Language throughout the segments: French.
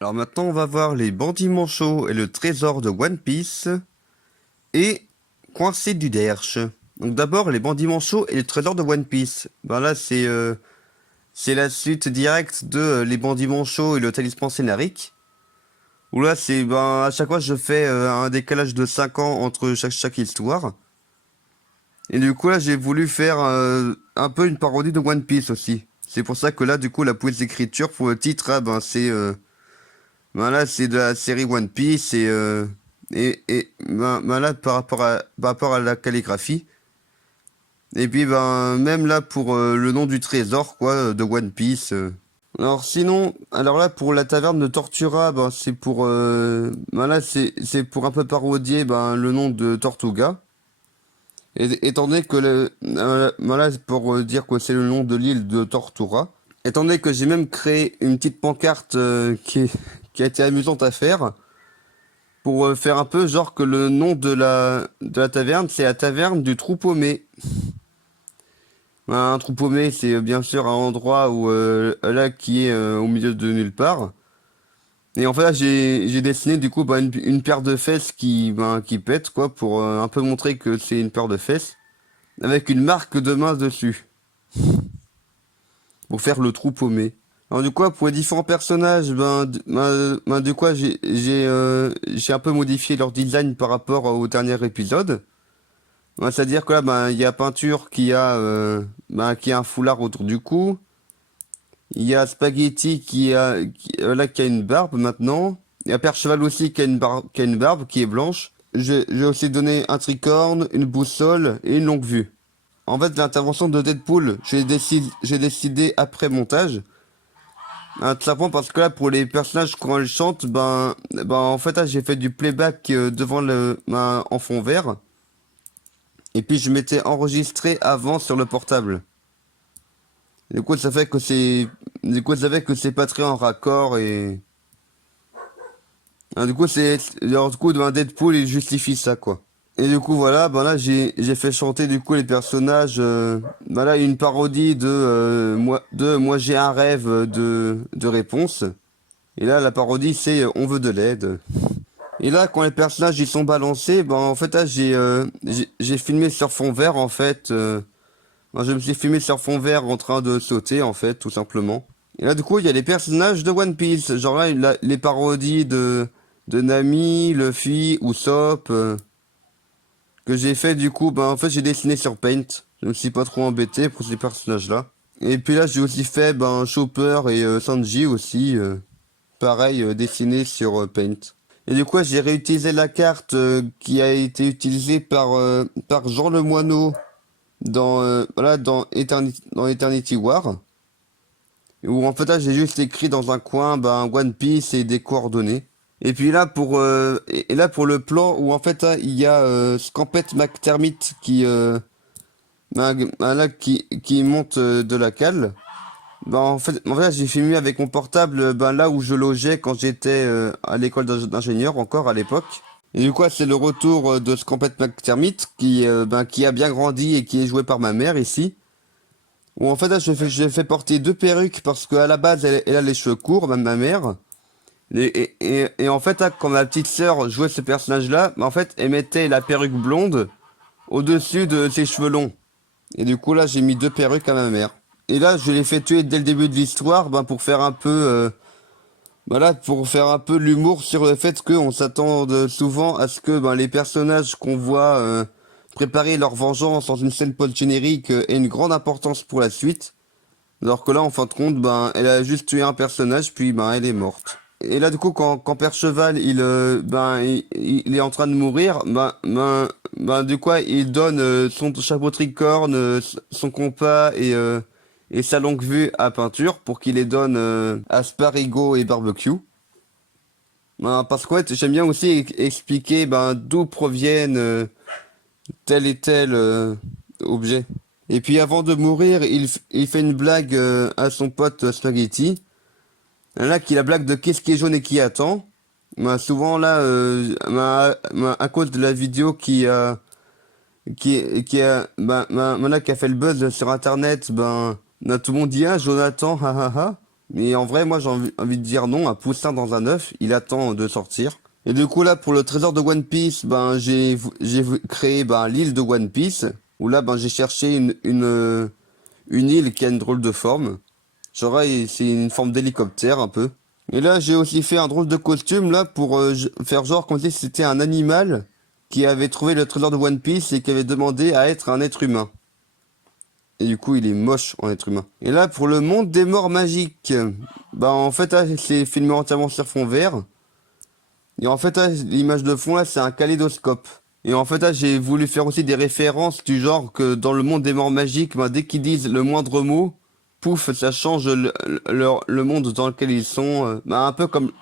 Alors maintenant, on va voir les bandits manchots et le trésor de One Piece et coincé du Derche. Donc d'abord, les bandits manchots et le trésor de One Piece. Ben là, c'est la suite directe de les bandits manchots et le talisman scénarique. Où là, c'est à chaque fois, je fais un décalage de 5 ans entre chaque histoire. Et du coup, là, j'ai voulu faire un peu une parodie de One Piece aussi. C'est pour ça que là, du coup, la pause d'écriture pour le titre, là, c'est de la série One Piece et là, par rapport à la calligraphie. Et puis, même là, pour le nom du trésor, quoi, de One Piece. Alors, sinon, alors là, pour la taverne de Tortura, c'est pour, là, c'est pour un peu parodier, le nom de Tortuga. Et, étant donné que voilà, c'est pour dire que c'est le nom de l'île de Tortura. Étant donné que j'ai même créé une petite pancarte qui a été amusante à faire. Pour faire un peu genre que le nom de la taverne, c'est la taverne du trou paumé. Un trou paumé, c'est bien sûr un endroit où là qui est au milieu de nulle part. Et en fait là j'ai dessiné du coup une paire de fesses qui pète quoi pour un peu montrer que c'est une paire de fesses avec une marque de main dessus pour faire le trou paumé. Alors du coup pour les différents personnages du coup j'ai un peu modifié leur design par rapport au dernier épisode. Ouais, c'est-à-dire que là, il y a Peinture qui a un foulard autour du cou. Il y a Spaghetti qui a une barbe maintenant. Il y a Percheval aussi qui a une barbe qui est blanche. J'ai aussi donné un tricorne, une boussole et une longue vue. En fait, l'intervention de Deadpool, j'ai décidé après montage. Tout simplement parce que là, pour les personnages, quand elles chantent, en fait, là, j'ai fait du playback devant en fond vert. Et puis je m'étais enregistré avant sur le portable. Du coup, ça fait que c'est pas très en raccord et du coup un Deadpool il justifie ça quoi. Et du coup voilà, là j'ai fait chanter du coup les personnages. Là une parodie de moi j'ai un rêve de réponse. Et là la parodie c'est on veut de l'aide. Et là quand les personnages ils sont balancés, en fait là j'ai filmé sur fond vert en fait. Moi, je me suis filmé sur fond vert en train de sauter, en fait, tout simplement. Et là, du coup, il y a les personnages de One Piece. Genre là, les parodies de Nami, Luffy, Usopp, que j'ai fait, du coup, en fait, j'ai dessiné sur Paint. Je me suis pas trop embêté pour ces personnages-là. Et puis là, j'ai aussi fait, Chopper et Sanji aussi, pareil, dessiné sur Paint. Et du coup, j'ai réutilisé la carte qui a été utilisée par Jean Lemoineau dans Eternity War, où en fait là j'ai juste écrit dans un coin One Piece et des coordonnées. Et puis là et là pour le plan où en fait là, il y a Scampet McTermit qui monte de la cale. En fait j'ai filmé avec mon portable là où je logeais quand j'étais à l'école d'ingénieur encore à l'époque. Et du coup, c'est le retour de Scampet McTermit qui a bien grandi et qui est joué par ma mère ici. Où en fait, là, je fais porter deux perruques parce qu'à la base, elle a les cheveux courts, même ma mère. Et en fait, là, quand ma petite sœur jouait ce personnage-là, en fait, elle mettait la perruque blonde au-dessus de ses cheveux longs. Et du coup, là, j'ai mis deux perruques à ma mère. Et là, je l'ai fait tuer dès le début de l'histoire, pour faire un peu, pour faire un peu l'humour sur le fait qu'on s'attend souvent à ce que les personnages qu'on voit préparer leur vengeance dans une scène post-générique aient une grande importance pour la suite. Alors que là, en fin de compte, elle a juste tué un personnage, puis elle est morte. Et là, du coup, quand Percheval, il est en train de mourir, du coup, il donne son chapeau tricorne, son compas et sa longue vue à Peinture pour qu'il les donne à Sparigo et Barbecue. Parce que ouais, j'aime bien aussi expliquer d'où proviennent tel et tel objet. Et puis avant de mourir, il fait une blague à son pote Spaghetti. Là, qui est la blague de qu'est-ce qui est jaune et qui attend. Souvent là, à cause de la vidéo qui a fait le buzz sur internet, tout le monde dit ah Jonathan, ha ha ha. Mais en vrai, moi, j'ai envie de dire non, un poussin dans un œuf, il attend de sortir. Et du coup, là, pour le trésor de One Piece, ben, j'ai créé, ben, l'île de One Piece, où là, ben, j'ai cherché une île qui a une drôle de forme. Genre, là, c'est une forme d'hélicoptère, un peu. Et là, j'ai aussi fait un drôle de costume, là, pour faire genre comme si c'était un animal qui avait trouvé le trésor de One Piece et qui avait demandé à être un être humain. Et du coup, il est moche en être humain. Et là, pour le monde des morts magiques, bah en fait, là, c'est filmé entièrement sur fond vert. Et en fait, là, l'image de fond, là, c'est un kaléidoscope. Et en fait, là, j'ai voulu faire aussi des références du genre que dans le monde des morts magiques, bah, dès qu'ils disent le moindre mot, pouf, ça change le monde dans lequel ils sont. Bah,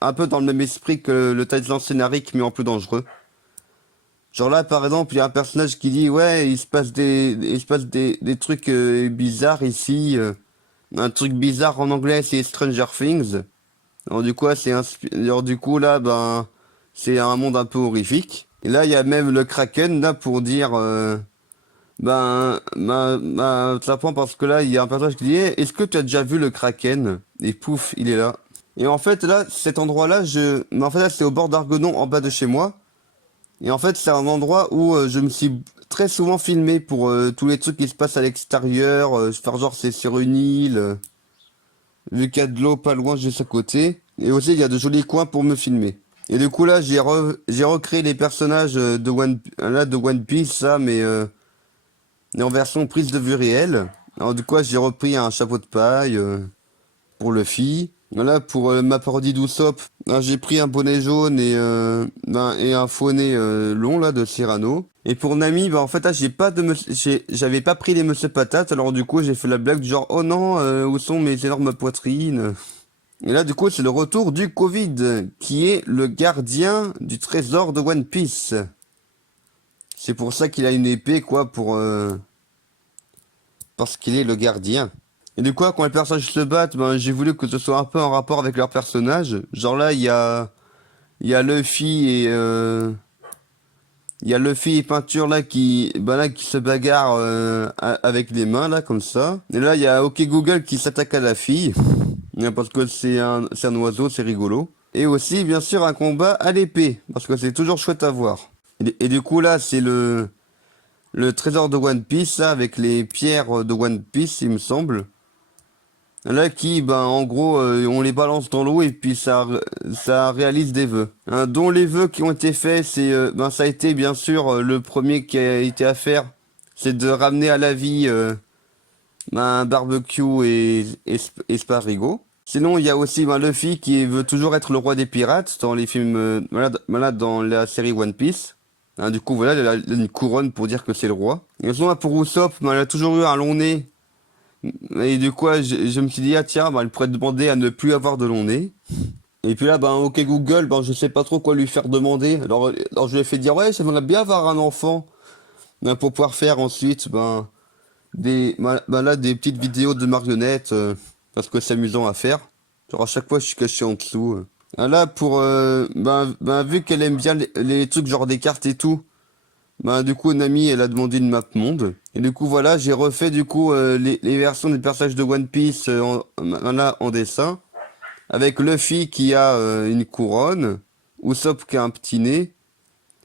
un peu dans le même esprit que le Titan scénarique, mais en plus dangereux. Genre là, par exemple, il y a un personnage qui dit, ouais, il se passe des trucs bizarres ici. Un truc bizarre en anglais, c'est Stranger Things. Alors du coup, là, alors du coup, là, ben, c'est un monde un peu horrifique. Et là, il y a même le Kraken, là, pour dire, ça prend parce que là, il y a un personnage qui dit, eh, est-ce que tu as déjà vu le Kraken? Et pouf, il est là. Et en fait, là, cet endroit-là, mais en fait, là, c'est au bord d'Argonon, en bas de chez moi. Et en fait, c'est un endroit où je me suis très souvent filmé pour tous les trucs qui se passent à l'extérieur. Faire genre c'est sur une île, vu qu'il y a de l'eau pas loin juste à côté. Et aussi, il y a de jolis coins pour me filmer. Et du coup, là, j'ai recréé les personnages de One Piece, ça, mais en version prise de vue réelle. Alors du coup, là, j'ai repris un chapeau de paille pour Luffy. Voilà, pour ma parodie d'Usopp, j'ai pris un bonnet jaune et un faux nez long là de Cyrano. Et pour Nami, bah en fait là j'avais pas pris les Monsieur Patates, alors du coup j'ai fait la blague du genre oh non, où sont mes énormes poitrines? Et là du coup c'est le retour du Covid, qui est le gardien du trésor de One Piece. C'est pour ça qu'il a une épée quoi, parce qu'il est le gardien. Et du coup, quand les personnages se battent, ben, j'ai voulu que ce soit un peu en rapport avec leur personnage. Genre là, il y a Luffy il y a Luffy et Peinture là, qui se bagarrent avec les mains là, comme ça. Et là, il y a OK Google qui s'attaque à la fille. Parce que c'est un oiseau, c'est rigolo. Et aussi, bien sûr, un combat à l'épée. Parce que c'est toujours chouette à voir. Et du coup, là, c'est le trésor de One Piece, là, avec les pierres de One Piece, il me semble. Là qui, ben en gros, on les balance dans l'eau et puis ça réalise des vœux. Hein, dont les vœux qui ont été faits, ben ça a été bien sûr le premier qui a été à faire, c'est de ramener à la vie ben, Barbecue et Sparrigo. Sinon, il y a aussi ben, Luffy qui veut toujours être le roi des pirates dans les films, voilà, dans la série One Piece. Hein, du coup, voilà, il a une couronne pour dire que c'est le roi. Et sinon, pour Usopp, ben, il a toujours eu un long nez. Et du coup, je me suis dit, ah tiens, bah, elle pourrait demander à ne plus avoir de long nez. Et puis là, ben, OK Google, ben, je sais pas trop quoi lui faire demander. Alors je lui ai fait dire, ouais, j'aimerais bien avoir un enfant. Ben, pour pouvoir faire ensuite, des petites vidéos de marionnettes, parce que c'est amusant à faire. Genre, à chaque fois, je suis caché en dessous. Ah, là, vu qu'elle aime bien les trucs genre des cartes et tout, bah du coup Nami elle a demandé une map monde et du coup voilà j'ai refait du coup les versions des personnages de One Piece là en dessin avec Luffy qui a une couronne, Usopp qui a un petit nez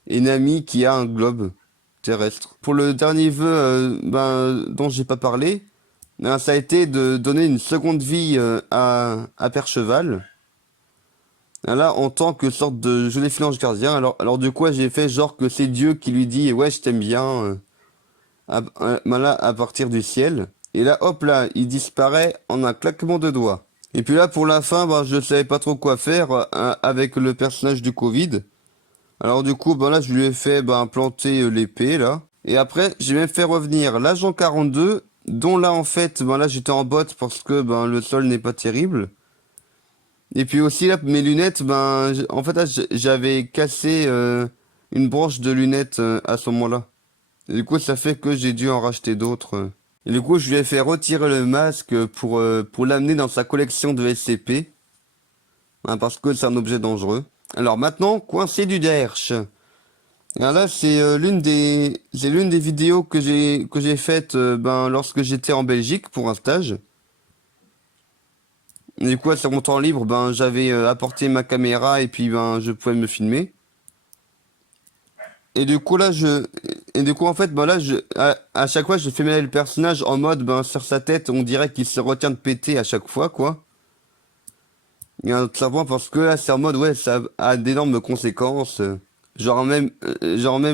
et Nami qui a un globe terrestre. Pour le dernier vœu dont j'ai pas parlé, ça a été de donner une seconde vie à Percheval. Là, en tant que sorte de joli ange gardien, alors du coup, j'ai fait genre que c'est Dieu qui lui dit, ouais, je t'aime bien, à partir du ciel. Et là, hop là, il disparaît en un claquement de doigts. Et puis là, pour la fin, bah, je savais pas trop quoi faire avec le personnage du Covid. Alors du coup, bah là, je lui ai fait planter l'épée, là. Et après, j'ai même fait revenir l'agent 42, dont là, en fait, là, j'étais en botte parce que le sol n'est pas terrible. Et puis aussi là, mes lunettes, en fait là, j'avais cassé une branche de lunettes à ce moment-là. Et du coup, ça fait que j'ai dû en racheter d'autres. Et du coup, je lui ai fait retirer le masque pour l'amener dans sa collection de SCP, hein, parce que c'est un objet dangereux. Alors maintenant, coincé du derche. Alors là, c'est l'une des vidéos que j'ai faites lorsque j'étais en Belgique pour un stage. Et du coup, sur mon temps libre, ben, j'avais apporté ma caméra et puis ben, je pouvais me filmer. Et du coup, en fait, ben là, à chaque fois, je filmais le personnage en mode, ben, sur sa tête, on dirait qu'il se retient de péter à chaque fois, quoi. Il y a un autre point parce que là, c'est en mode, ouais, ça a d'énormes conséquences. Genre même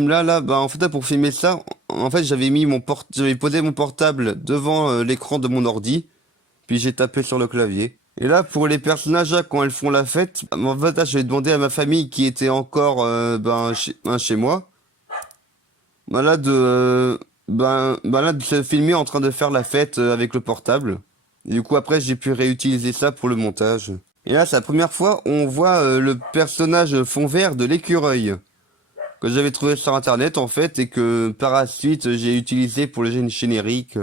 là, bah, en fait, là, pour filmer ça, en fait, j'avais posé mon portable devant l'écran de mon ordi, puis j'ai tapé sur le clavier. Et là, pour les personnages, là, quand elles font la fête, en fait, là, j'ai demandé à ma famille qui était encore, chez moi, bah là, là, de se filmer en train de faire la fête avec le portable. Et du coup, après, j'ai pu réutiliser ça pour le montage. Et là, c'est la première fois où on voit le personnage fond vert de l'écureuil que j'avais trouvé sur internet en fait et que par la suite j'ai utilisé pour le générique.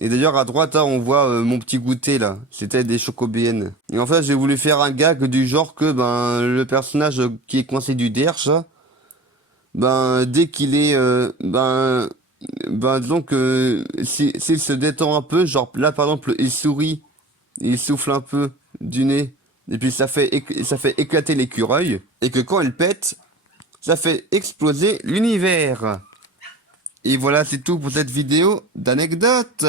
Et d'ailleurs à droite là, on voit mon petit goûter là, c'était des chocobienes. Et en fait j'ai voulu faire un gag du genre que ben le personnage qui est coincé du derche, là, ben dès qu'il est disons que s'il se détend un peu, genre là par exemple il sourit, il souffle un peu du nez et puis ça fait éclater l'écureuil et que quand il pète, ça fait exploser l'univers. Et voilà, c'est tout pour cette vidéo d'anecdotes.